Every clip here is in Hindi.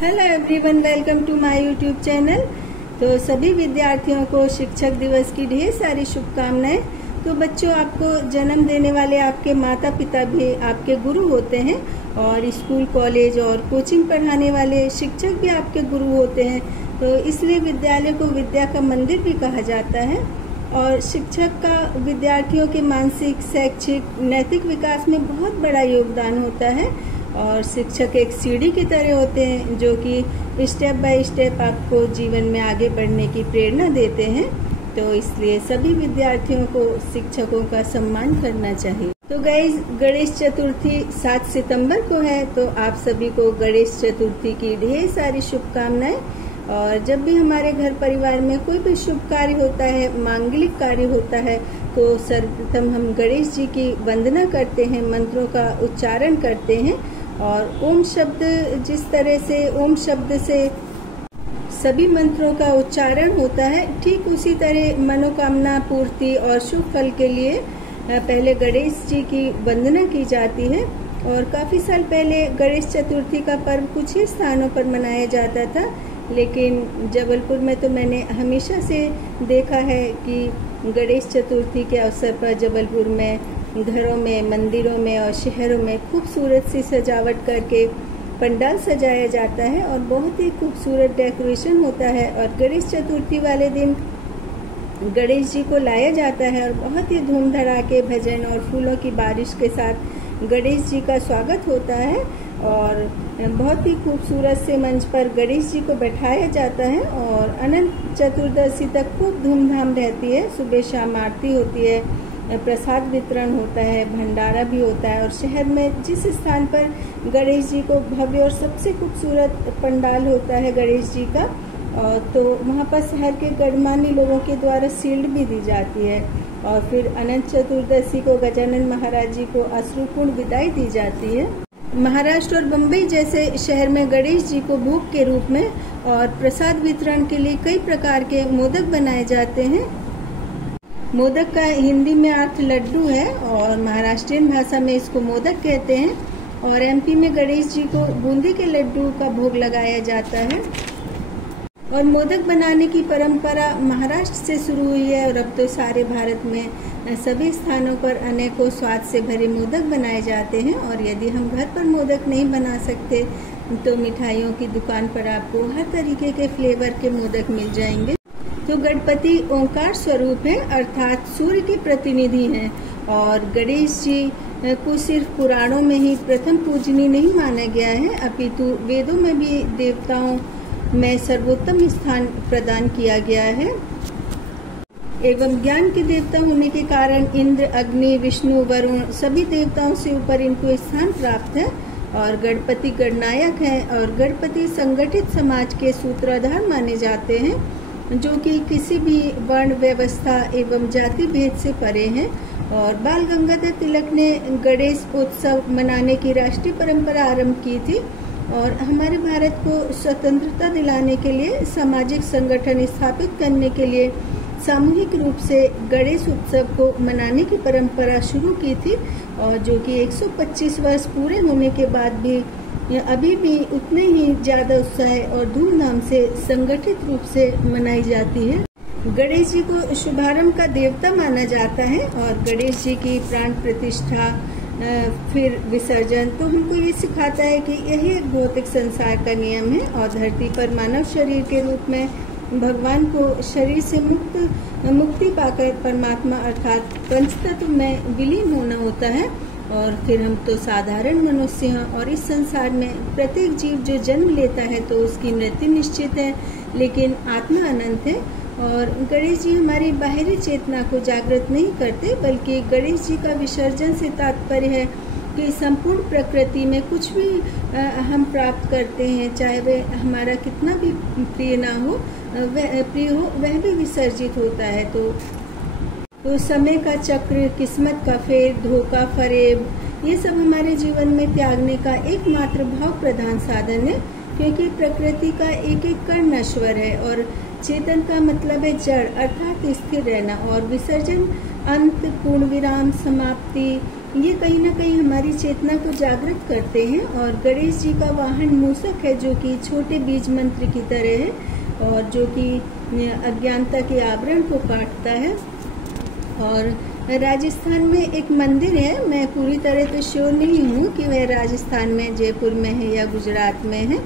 Hello everyone, welcome to my YouTube channel. तो सभी विद्यार्थियों को शिक्षक दिवस की ढेर सारी शुभकामनाएं। तो बच्चों, आपको जन्म देने वाले आपके माता पिता भी आपके गुरु होते हैं और स्कूल, कॉलेज और कोचिंग पढ़ाने वाले शिक्षक भी आपके गुरु होते हैं। तो इसलिए विद्यालय को विद्या का मंदिर भी कहा जाता है और शिक्षक का विद्यार्थियों के मानसिक, शैक्षिक, नैतिक विकास में बहुत बड़ा योगदान होता है। और शिक्षक एक सीढ़ी की तरह होते हैं जो कि स्टेप बाय स्टेप आपको जीवन में आगे बढ़ने की प्रेरणा देते हैं। तो इसलिए सभी विद्यार्थियों को शिक्षकों का सम्मान करना चाहिए। तो गाइस, गणेश चतुर्थी 7 सितंबर को है, तो आप सभी को गणेश चतुर्थी की ढेर सारी शुभकामनाएं। और जब भी हमारे घर परिवार में कोई भी शुभ कार्य होता है, मांगलिक कार्य होता है, तो सर्वप्रथम हम गणेश जी की वंदना करते हैं, मंत्रों का उच्चारण करते हैं। और ओम शब्द, जिस तरह से ओम शब्द से सभी मंत्रों का उच्चारण होता है, ठीक उसी तरह मनोकामना पूर्ति और शुभ फल के लिए पहले गणेश जी की वंदना की जाती है। और काफी साल पहले गणेश चतुर्थी का पर्व कुछ ही स्थानों पर मनाया जाता था, लेकिन जबलपुर में तो मैंने हमेशा से देखा है कि गणेश चतुर्थी के अवसर पर जबलपुर में घरों में, मंदिरों में और शहरों में खूबसूरत सी सजावट करके पंडाल सजाया जाता है और बहुत ही खूबसूरत डेकोरेशन होता है। और गणेश चतुर्थी वाले दिन गणेश जी को लाया जाता है और बहुत ही धूम धड़ाके, भजन और फूलों की बारिश के साथ गणेश जी का स्वागत होता है। और बहुत ही खूबसूरत से मंच पर गणेश जी को बैठाया जाता है और अनंत चतुर्दशी तक खूब धूमधाम रहती है। सुबह शाम आरती होती है, प्रसाद वितरण होता है, भंडारा भी होता है। और शहर में जिस स्थान पर गणेश जी को भव्य और सबसे खूबसूरत पंडाल होता है गणेश जी का, तो वहाँ पर शहर के गणमान्य लोगों के द्वारा शील्ड भी दी जाती है। और फिर अनंत चतुर्दशी को गजानन महाराज जी को अश्रुपूर्ण विदाई दी जाती है। महाराष्ट्र और बम्बई जैसे शहर में गणेश जी को भोग के रूप में और प्रसाद वितरण के लिए कई प्रकार के मोदक बनाए जाते हैं। मोदक का हिंदी में अर्थ लड्डू है और महाराष्ट्रीयन भाषा में इसको मोदक कहते हैं। और एमपी में गणेश जी को बूंदी के लड्डू का भोग लगाया जाता है। और मोदक बनाने की परंपरा महाराष्ट्र से शुरू हुई है और अब तो सारे भारत में सभी स्थानों पर अनेकों स्वाद से भरे मोदक बनाए जाते हैं। और यदि हम घर पर मोदक नहीं बना सकते तो मिठाइयों की दुकान पर आपको हर तरीके के फ्लेवर के मोदक मिल जाएंगे। तो गणपति ओंकार स्वरूप है, अर्थात सूर्य के प्रतिनिधि हैं। और गणेश जी को सिर्फ पुराणों में ही प्रथम पूजनीय नहीं माना गया है, अपितु वेदों में भी देवताओं में सर्वोत्तम स्थान प्रदान किया गया है। एवं ज्ञान के देवता होने के कारण इंद्र, अग्नि, विष्णु, वरुण सभी देवताओं से ऊपर इनको स्थान प्राप्त है। और गणपति गणनायक है और गणपति संगठित समाज के सूत्रधार माने जाते हैं, जो कि किसी भी वर्ण, व्यवस्था एवं जाति भेद से परे हैं। और बाल गंगाधर तिलक ने गणेश उत्सव मनाने की राष्ट्रीय परंपरा आरंभ की थी। और हमारे भारत को स्वतंत्रता दिलाने के लिए, सामाजिक संगठन स्थापित करने के लिए सामूहिक रूप से गणेश उत्सव को मनाने की परंपरा शुरू की थी। और जो कि 125 वर्ष पूरे होने के बाद भी अभी भी उतने ही ज्यादा उत्साह और धूमधाम से संगठित रूप से मनाई जाती है। गणेश जी को शुभारंभ का देवता माना जाता है और गणेश जी की प्राण प्रतिष्ठा, फिर विसर्जन तो हमको ये सिखाता है कि यही एक भौतिक संसार का नियम है। और धरती पर मानव शरीर के रूप में भगवान को शरीर से मुक्ति पाकर परमात्मा अर्थात पंचतत्व में विलीन होना होता है। और फिर हम तो साधारण मनुष्य हैं और इस संसार में प्रत्येक जीव जो जन्म लेता है तो उसकी मृत्यु निश्चित है, लेकिन आत्मा अनंत है। और गणेश जी हमारी बाहरी चेतना को जागृत नहीं करते, बल्कि गणेश जी का विसर्जन से तात्पर्य है कि संपूर्ण प्रकृति में कुछ भी हम प्राप्त करते हैं, चाहे वह हमारा कितना भी प्रिय ना हो, वह भी विसर्जित होता है। तो समय का चक्र, किस्मत का फेर, धोखा, फरेब, ये सब हमारे जीवन में त्यागने का एकमात्र भाव प्रधान साधन है, क्योंकि प्रकृति का एक एक कण नश्वर है और चेतन का मतलब है जड़, अर्थात स्थिर रहना। और विसर्जन अंत, पूर्ण विराम, समाप्ति ये कहीं ना कहीं हमारी चेतना को जागृत करते हैं। और गणेश जी का वाहन मूषक है, जो कि छोटे बीज मंत्र की तरह है और जो कि अज्ञानता के आवरण को काटता है। और राजस्थान में एक मंदिर है, मैं पूरी तरह तो श्योर नहीं हूँ कि वह राजस्थान में जयपुर में है या गुजरात में है,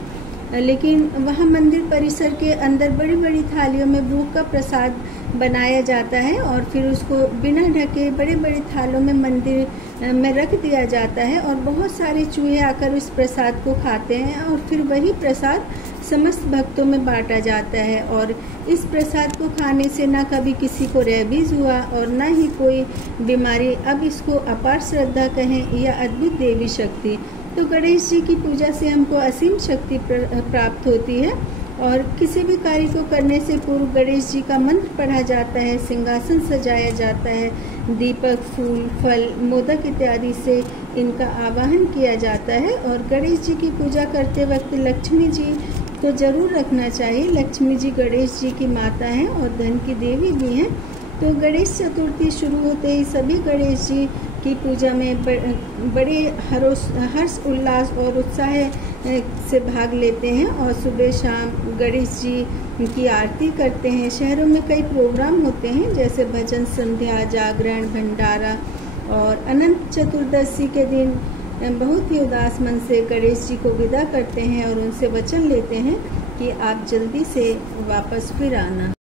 लेकिन वहाँ मंदिर परिसर के अंदर बड़ी बड़ी थालियों में भोग का प्रसाद बनाया जाता है और फिर उसको बिना ढके बड़े बड़े थालों में मंदिर में रख दिया जाता है और बहुत सारे चूहे आकर उस प्रसाद को खाते हैं और फिर वही प्रसाद समस्त भक्तों में बांटा जाता है। और इस प्रसाद को खाने से ना कभी किसी को रेबीज हुआ और ना ही कोई बीमारी। अब इसको अपार श्रद्धा कहें या अद्भुत देवी शक्ति। तो गणेश जी की पूजा से हमको असीम शक्ति प्राप्त होती है और किसी भी कार्य को करने से पूर्व गणेश जी का मंत्र पढ़ा जाता है, सिंहासन सजाया जाता है, दीपक, फूल, फल, मोदक इत्यादि से इनका आवाहन किया जाता है। और गणेश जी की पूजा करते वक्त लक्ष्मी जी को जरूर रखना चाहिए। लक्ष्मी जी गणेश जी की माता हैं और धन की देवी भी हैं। तो गणेश चतुर्थी शुरू होते ही सभी गणेश जी की पूजा में बड़े हर्ष उल्लास और उत्साह से भाग लेते हैं और सुबह शाम गणेश जी की आरती करते हैं। शहरों में कई प्रोग्राम होते हैं, जैसे भजन संध्या, जागरण, भंडारा। और अनंत चतुर्दशी के दिन बहुत ही उदास मन से गणेश जी को विदा करते हैं और उनसे वचन लेते हैं कि आप जल्दी से वापस फिर आना।